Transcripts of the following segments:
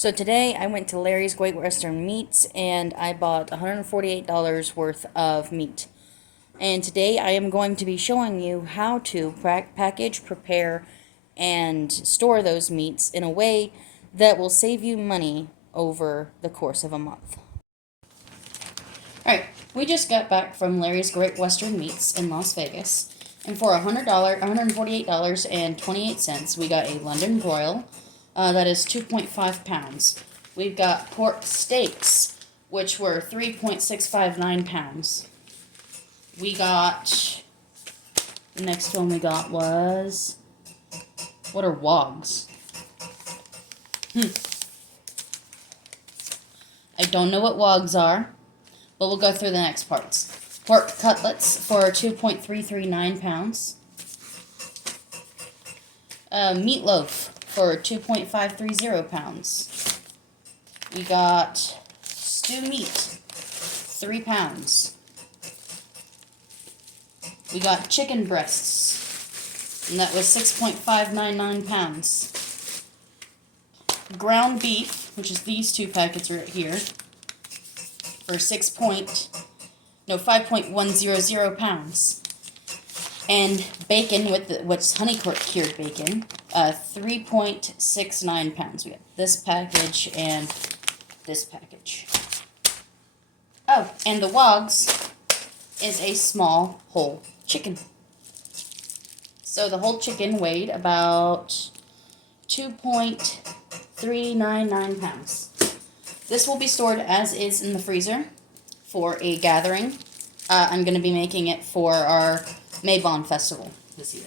So today I went to Larry's Great Western Meats and I bought $148 worth of meat. And today I am going to be showing you how to package, prepare, and store those meats in a way that will save you money over the course of a month. Alright, we just got back from Larry's Great Western Meats in Las Vegas. And for $148.28, we got a London broil. That is 2.5 pounds. We've got pork steaks, which were 3.659 pounds. We got, the next one we got was, what are wogs? I don't know what wogs are, but we'll go through the next parts. Pork cutlets for 2.339 pounds. Meatloaf for 2.530 pounds. We got stew meat, 3 pounds. We got chicken breasts, and that was 6.599 pounds. Ground beef, which is these two packets right here, for 5.100 pounds. And bacon, what's honey-cured bacon, 3.69 pounds. We got this package and this package. Oh, and the wogs is a small whole chicken. So the whole chicken weighed about 2.399 pounds. This will be stored as is in the freezer for a gathering. I'm going to be making it for our Mabon Festival this year.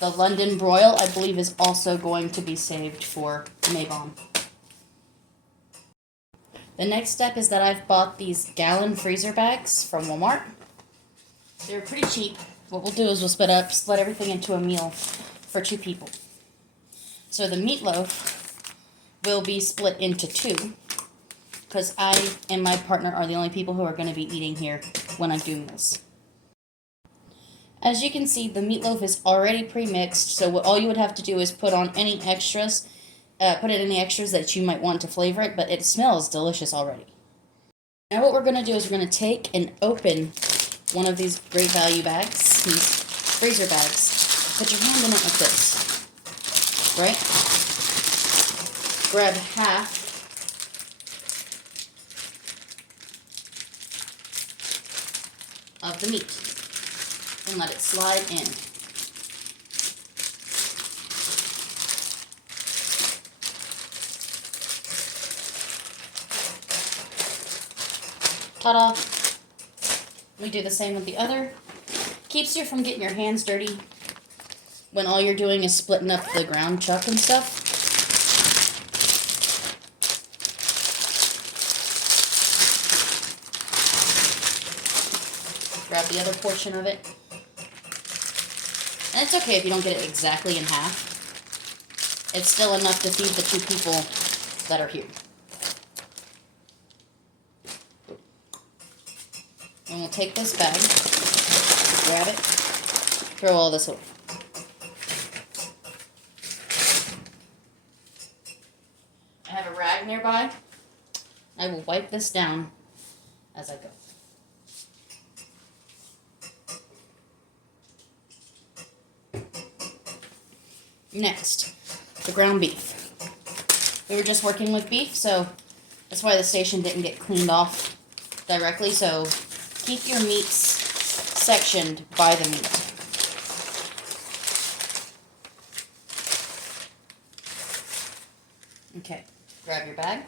The London broil, I believe, is also going to be saved for Mabon. The next step is that I've bought these gallon freezer bags from Walmart. They're pretty cheap. What we'll do is we'll split everything into a meal for 2 people. So the meatloaf will be split into 2, because I and my partner are the only people who are going to be eating here when I do this. As you can see, the meatloaf is already pre-mixed, so all you would have to do is put on any extras, any extras that you might want to flavor it, but it smells delicious already. Now what we're going to do is we're going to take and open one of these Great Value bags, these freezer bags. Put your hand in it like this, right? Grab half of the meat and let it slide in. Ta-da! We do the same with the other. Keeps you from getting your hands dirty when all you're doing is splitting up the ground chuck and stuff. Grab the other portion of it. And it's okay if you don't get it exactly in half. It's still enough to feed the 2 people that are here. And we'll take this bag, grab it, throw all this away. I have a rag nearby. I will wipe this down as I go. Next, the ground beef. We were just working with beef, so that's why the station didn't get cleaned off directly, so keep your meats sectioned by the meat. Okay, grab your bag.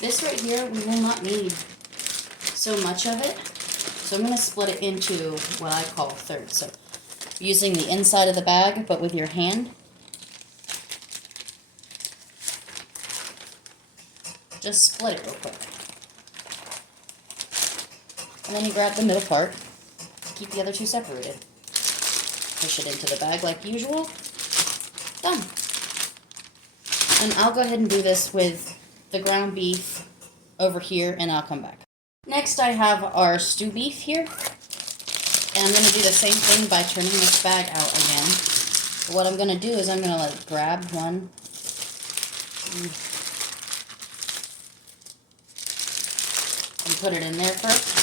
This right here, we will not need so much of it. So I'm going to split it into what I call thirds. So using the inside of the bag, but with your hand. Just split it real quick. And then you grab the middle part. Keep the other 2 separated. Push it into the bag like usual. Done. And I'll go ahead and do this with the ground beef over here, and I'll come back. Next, I have our stew beef here. And I'm going to do the same thing by turning this bag out again. But what I'm going to do is I'm going to like grab one and put it in there first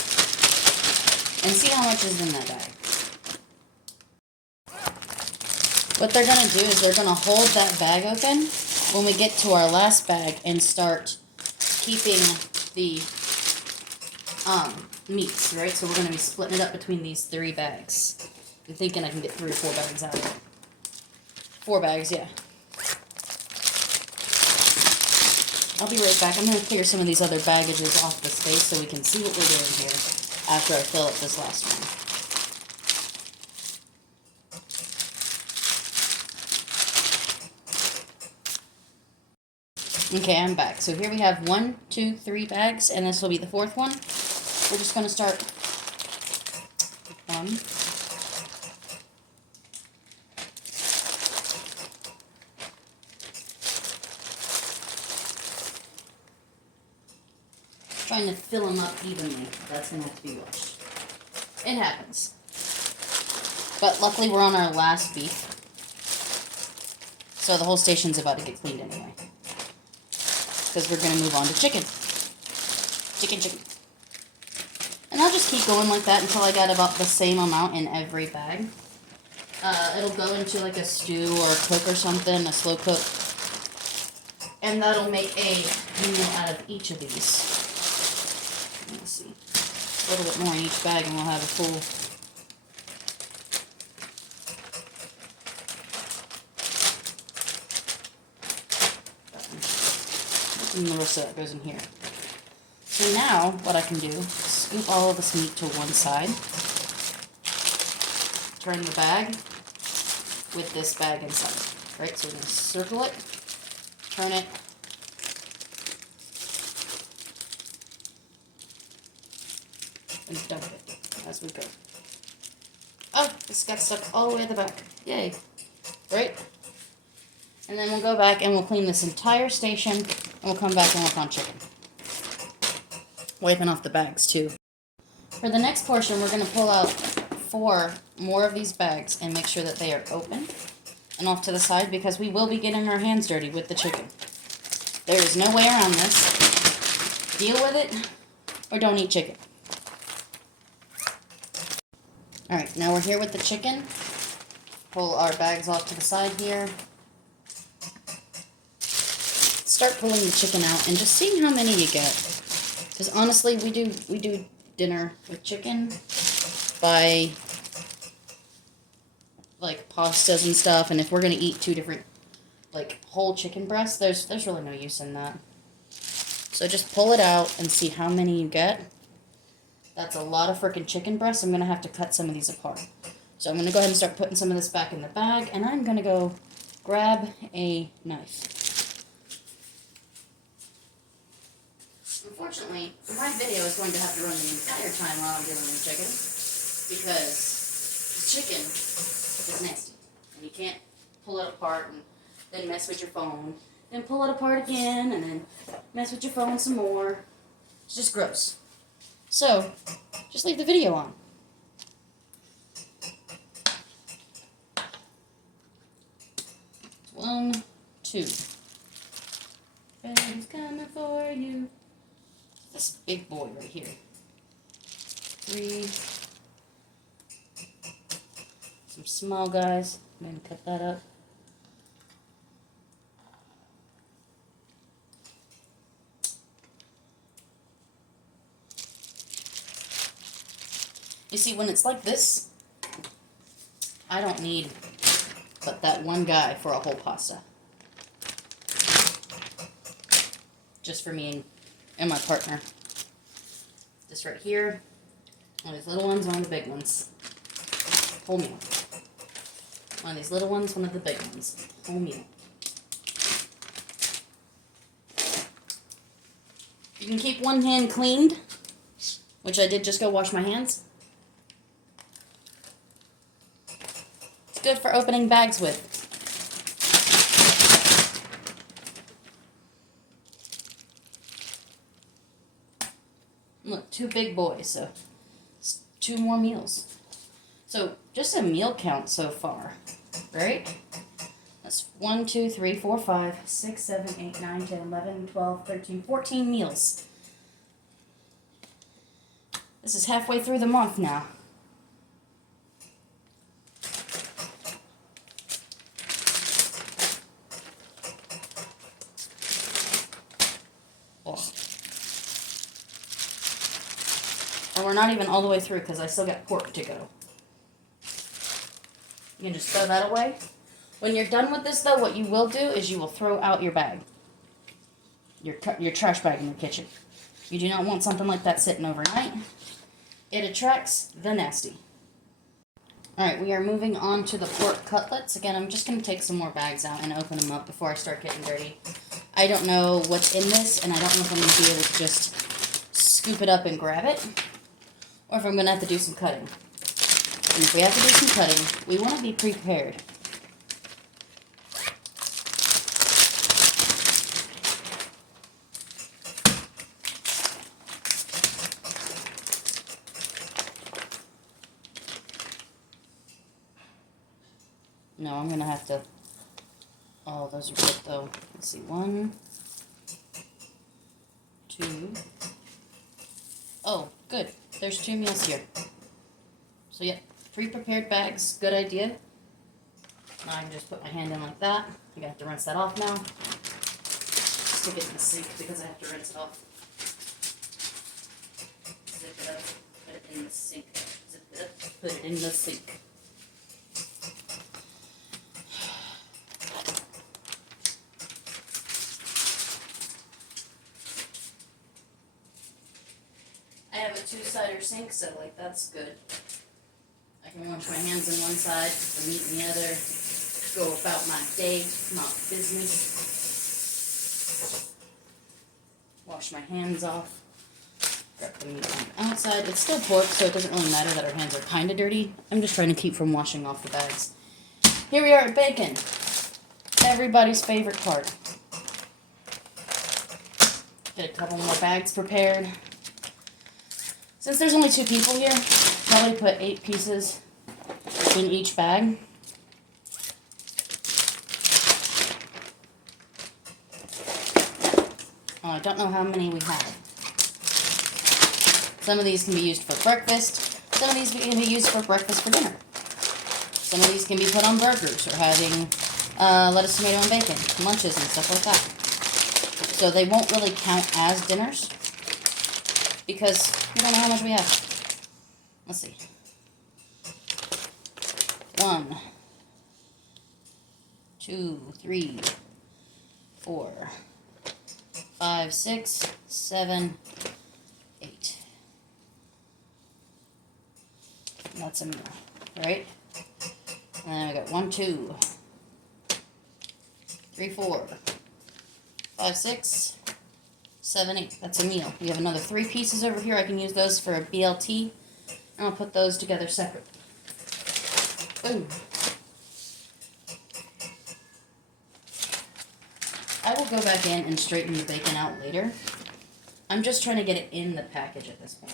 and see how much is in that bag. What they're going to do is they're going to hold that bag open when we get to our last bag and start keeping the meats, right? So we're going to be splitting it up between these 3 bags. I'm thinking I can get 3 or 4 bags out of it. 4 bags, yeah. I'll be right back. I'm going to clear some of these other baggages off the space so we can see what we're doing here after I fill up this last one. Okay, I'm back. So here we have 1, 2, 3 bags, and this will be the 4th one. We're just going to start with 1. Trying to fill them up evenly. That's going to have to be washed. It happens. But luckily we're on our last beef. So the whole station's about to get cleaned anyway. Because we're going to move on to chicken. Chicken. And I'll just keep going like that until I got about the same amount in every bag. It'll go into like a stew or a cook or something, a slow cook. And that'll make a meal out of each of these. Let's see. A little bit more in each bag and we'll have a full... And the rest of that goes in here. So now, what I can do is scoop all of this meat to one side. Turn the bag with this bag inside. Right, so we're going to circle it, turn it, and dump it as we go. Oh, this got stuck all the way at the back. Yay. Right? And then we'll go back and we'll clean this entire station, and we'll come back and work on chicken. Wiping off the bags, too. For the next portion, we're going to pull out 4 more of these bags and make sure that they are open and off to the side, because we will be getting our hands dirty with the chicken. There is no way around this. Deal with it, or don't eat chicken. Alright, now we're here with the chicken. Pull our bags off to the side here. Start pulling the chicken out and just seeing how many you get. Because honestly, we do dinner with chicken by like pastas and stuff, and if we're gonna eat 2 different like whole chicken breasts, there's really no use in that. So just pull it out and see how many you get. That's a lot of freaking chicken breasts. I'm gonna have to cut some of these apart. So I'm gonna go ahead and start putting some of this back in the bag, and I'm gonna go grab a knife. Unfortunately, my video is going to have to run the entire time while I'm dealing with chicken, because the chicken is nasty, and you can't pull it apart and then mess with your phone, then pull it apart again, and then mess with your phone some more. It's just gross. So, just leave the video on. One, 2. Freddy's coming for you. This big boy right here. 3. Some small guys. Maybe cut that up. You see, when it's like this, I don't need but that one guy for a whole pasta. Just for me and my partner. This right here, one of these little ones, one of the big ones. Whole meal. One of these little ones, one of the big ones. Whole meal. You can keep one hand cleaned, which I did just go wash my hands. It's good for opening bags with. Look, 2 big boys, so it's 2 more meals. So just a meal count so far, right? That's 1, 2, 3, 4, 5, 6, 7, 8, 9, 10, 11, 12, 13, 14 meals. This is halfway through the month now. Oh. And we're not even all the way through because I still got pork to go. You can just throw that away. When you're done with this, though, what you will do is you will throw out your bag. Your trash bag in the kitchen. You do not want something like that sitting overnight. It attracts the nasty. Alright, we are moving on to the pork cutlets. Again, I'm just going to take some more bags out and open them up before I start getting dirty. I don't know what's in this, and I don't know if I'm going to be able to just scoop it up and grab it, or if I'm going to have to do some cutting. And if we have to do some cutting, we want to be prepared. No, I'm going to have to... Oh, those are good, though. Let's see. 1, 2... Oh, good. There's 2 meals here. So, yeah, pre-prepared bags. Good idea. Now I can just put my hand in like that. I have to rinse that off now. Stick it in the sink because I have to rinse it off. Zip it up. Put it in the sink. Zip it up. Put it in the sink. I have a 2-sider sink, so like that's good. I can wash my hands on one side, the meat in the other, go about my day, my business. Wash my hands off. Grab the meat on the outside. It's still pork, so it doesn't really matter that our hands are kind of dirty. I'm just trying to keep from washing off the bags. Here we are at bacon. Everybody's favorite part. Get a couple more bags prepared. Since there's only 2 people here, probably put 8 pieces in each bag. Oh, I don't know how many we have. Some of these can be used for breakfast. Some of these can be used for breakfast for dinner. Some of these can be put on burgers or having lettuce, tomato, and bacon, lunches and stuff like that. So they won't really count as dinners because we don't know how much we have. Let's see. 1, 2, 3, 4, 5, 6, 7, 8. And that's a meal, right? And then we got 1, 2, 3, 4, 5, 6, 7, 8. That's a meal. We have another 3 pieces over here. I can use those for a BLT. And I'll put those together separate. Boom. I will go back in and straighten the bacon out later. I'm just trying to get it in the package at this point.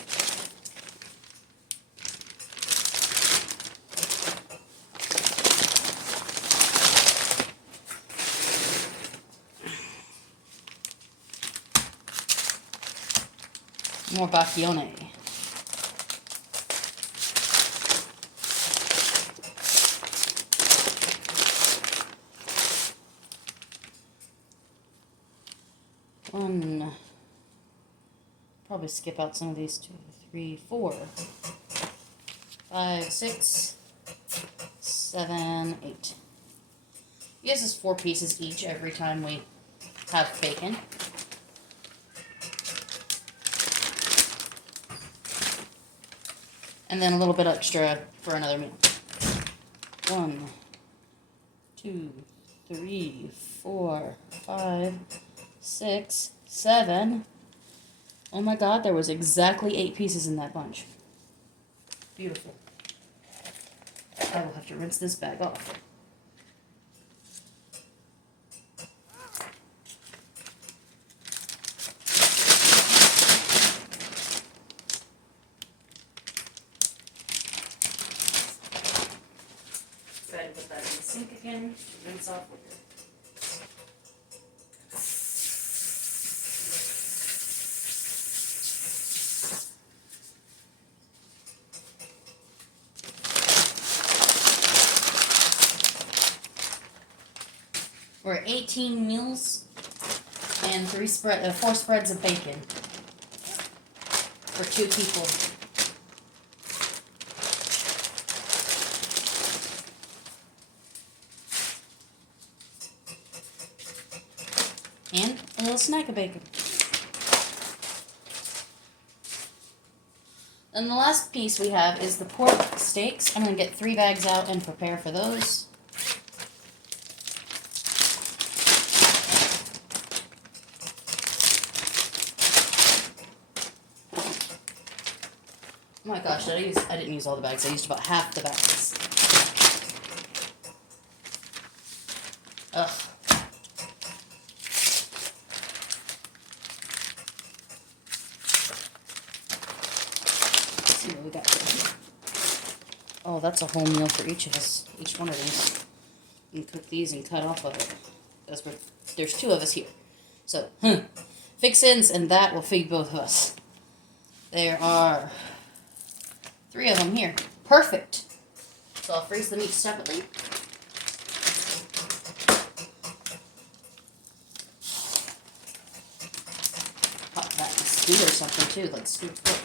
More bacchione. Probably skip out some of these. 2, 3, 4, 5, 6, 7, 8. This is 4 pieces each every time we have bacon. And then a little bit extra for another meal. 1, 2, 3, 4, 5, 6, 7. Oh my God, there was exactly 8 pieces in that bunch. Beautiful. I will have to rinse this bag off. bacon, rinse off later. We're at 18 meals and 4 spreads of bacon for 2 people. And a little snack of bacon. And the last piece we have is the pork steaks. I'm going to get 3 bags out and prepare for those. Oh my gosh, I didn't use all the bags. I used about half the bags. Ugh. Let's see what we got here. Oh, that's a whole meal for each of us. Each one of these. You can cook these and cut off of it. There's 2 of us here. So, fixins, and that will feed both of us. There are 3 of them here. Perfect. So I'll freeze them each separately. Pop that in a stew or something too, like stewed pork.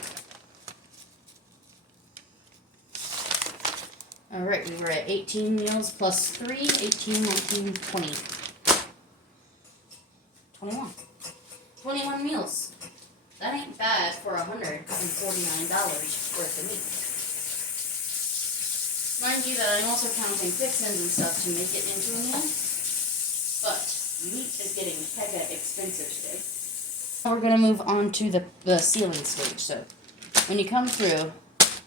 Alright, we were at 18 meals plus 3, 18, 19, 20. 21. 21 meals. That ain't bad for $149 worth of meat. Mind you that I'm also counting fixins and stuff to make it into a meal. But meat is getting hecka expensive today. Now we're going to move on to the sealing stage. So when you come through,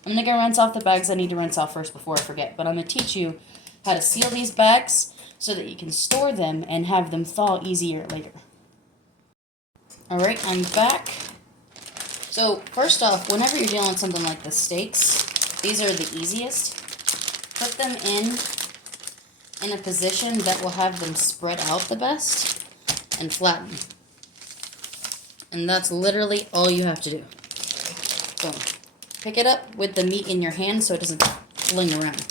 I'm going to rinse off the bags I need to rinse off first before I forget. But I'm going to teach you how to seal these bags so that you can store them and have them thaw easier later. Alright, I'm back. So, first off, whenever you're dealing with something like the steaks, these are the easiest. Put them in a position that will have them spread out the best and flatten. And that's literally all you have to do. Boom. Pick it up with the meat in your hand so it doesn't fling around.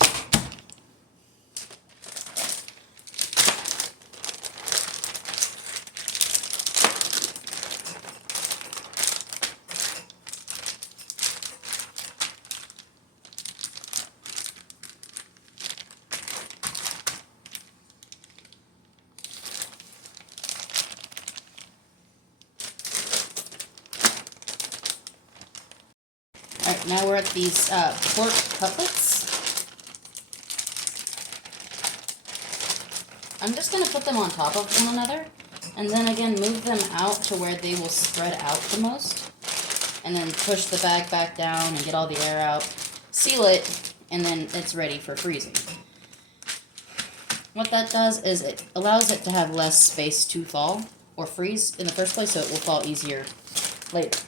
Alright, now we're at these pork cutlets. I'm just going to put them on top of one another, and then again move them out to where they will spread out the most, and then push the bag back down and get all the air out, seal it, and then it's ready for freezing. What that does is it allows it to have less space to thaw or freeze in the first place, so it will thaw easier later.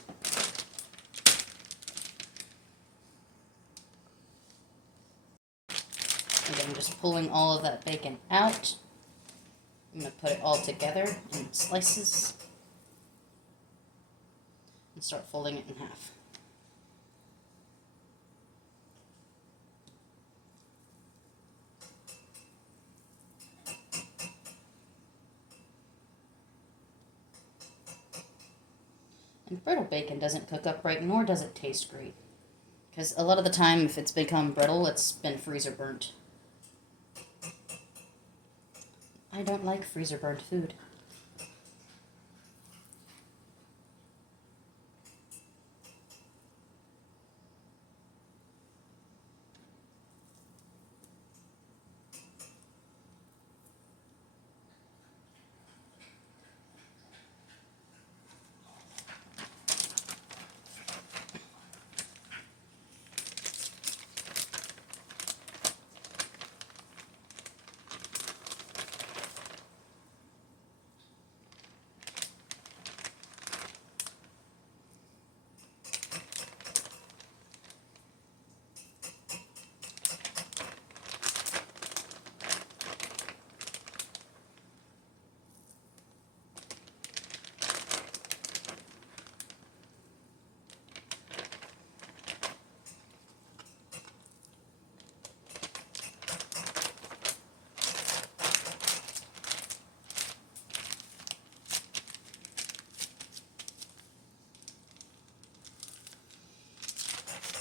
Again, just pulling all of that bacon out. I'm going to put it all together in slices and start folding it in half. And brittle bacon doesn't cook up right, nor does it taste great. Because a lot of the time, if it's become brittle, it's been freezer burnt. I don't like freezer burnt food.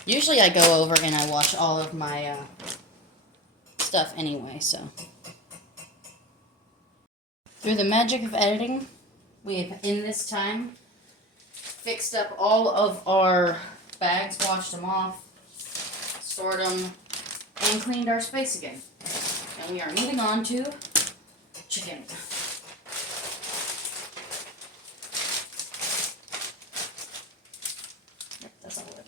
Usually I go over and I wash all of my stuff anyway, so. Through the magic of editing, we have, in this time, fixed up all of our bags, washed them off, stored them, and cleaned our space again. And we are moving on to chicken. Yep, that's all of it.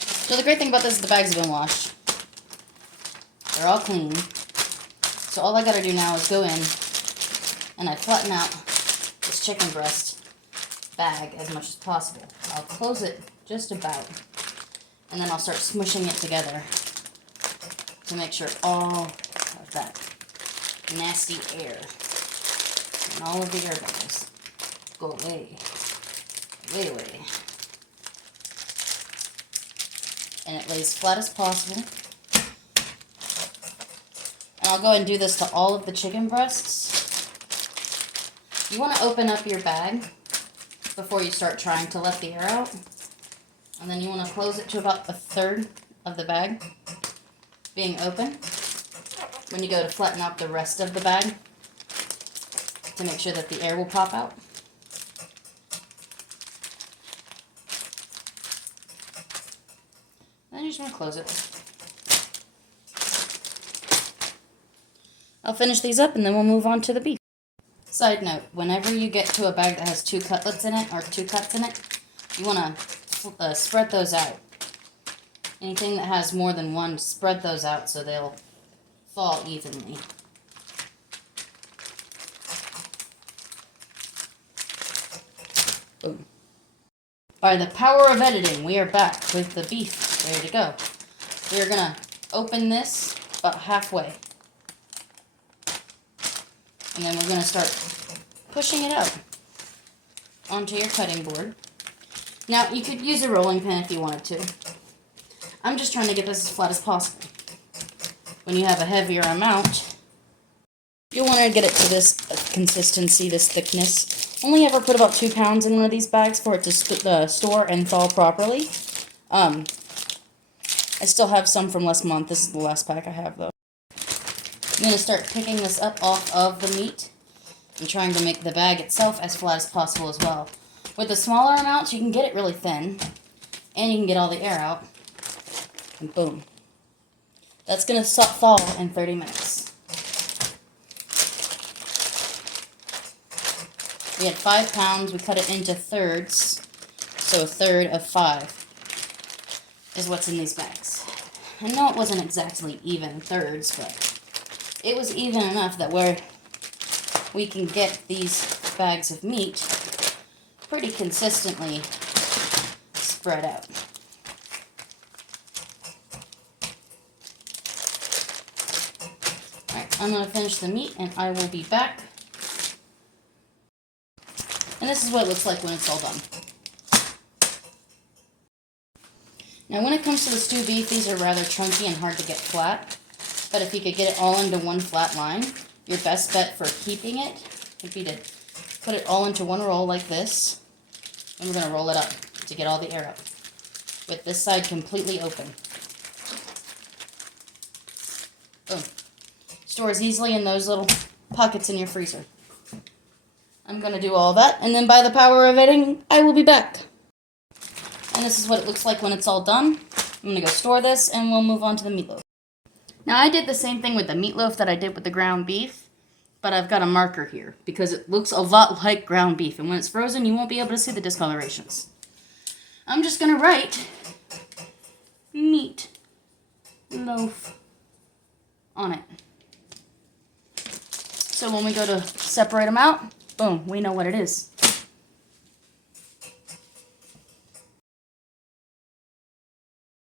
So the great thing about this is the bags have been washed. They're all clean. So all I gotta do now is go in and I flatten out this chicken breast bag as much as possible. I'll close it just about, and then I'll start smushing it together to make sure all of that nasty air and all of the air bubbles go away, away. And it lays flat as possible. And I'll go ahead and do this to all of the chicken breasts. You want to open up your bag before you start trying to let the air out. And then you want to close it to about 1/3 of the bag being open when you go to flatten out the rest of the bag to make sure that the air will pop out. Then you just want to close it. I'll finish these up and then we'll move on to the beef. Side note, whenever you get to a bag that has 2 cutlets in it, or 2 cuts in it, you want to spread those out. Anything that has more than one, spread those out so they'll fall evenly. Boom. By the power of editing, we are back with the beef ready to go. We are going to open this about halfway. And then we're going to start pushing it up onto your cutting board. Now, you could use a rolling pin if you wanted to. I'm just trying to get this as flat as possible. When you have a heavier amount, you'll want to get it to this consistency, this thickness. Only ever put about 2 pounds in one of these bags for it to store and thaw properly. I still have some from last month. This is the last pack I have, though. I'm going to start picking this up off of the meat and trying to make the bag itself as flat as possible as well. With the smaller amounts, you can get it really thin, and you can get all the air out, and boom. That's going to thaw in 30 minutes. We had 5 pounds, we cut it into thirds, so 1/3 of 5 is what's in these bags. I know it wasn't exactly even thirds, but it was even enough that where we can get these bags of meat pretty consistently spread out. Alright, I'm going to finish the meat and I will be back. And this is what it looks like when it's all done. Now when it comes to the stew beef, these are rather chunky and hard to get flat. But if you could get it all into one flat line, your best bet for keeping it would be to put it all into one roll like this. And we're going to roll it up to get all the air out. With this side completely open. Boom. Stores easily in those little pockets in your freezer. I'm going to do all that, and then by the power of editing, I will be back. And this is what it looks like when it's all done. I'm going to go store this, and we'll move on to the meatloaf. Now, I did the same thing with the meatloaf that I did with the ground beef, but I've got a marker here because it looks a lot like ground beef, and when it's frozen, you won't be able to see the discolorations. I'm just going to write meat loaf on it. So when we go to separate them out, boom, we know what it is.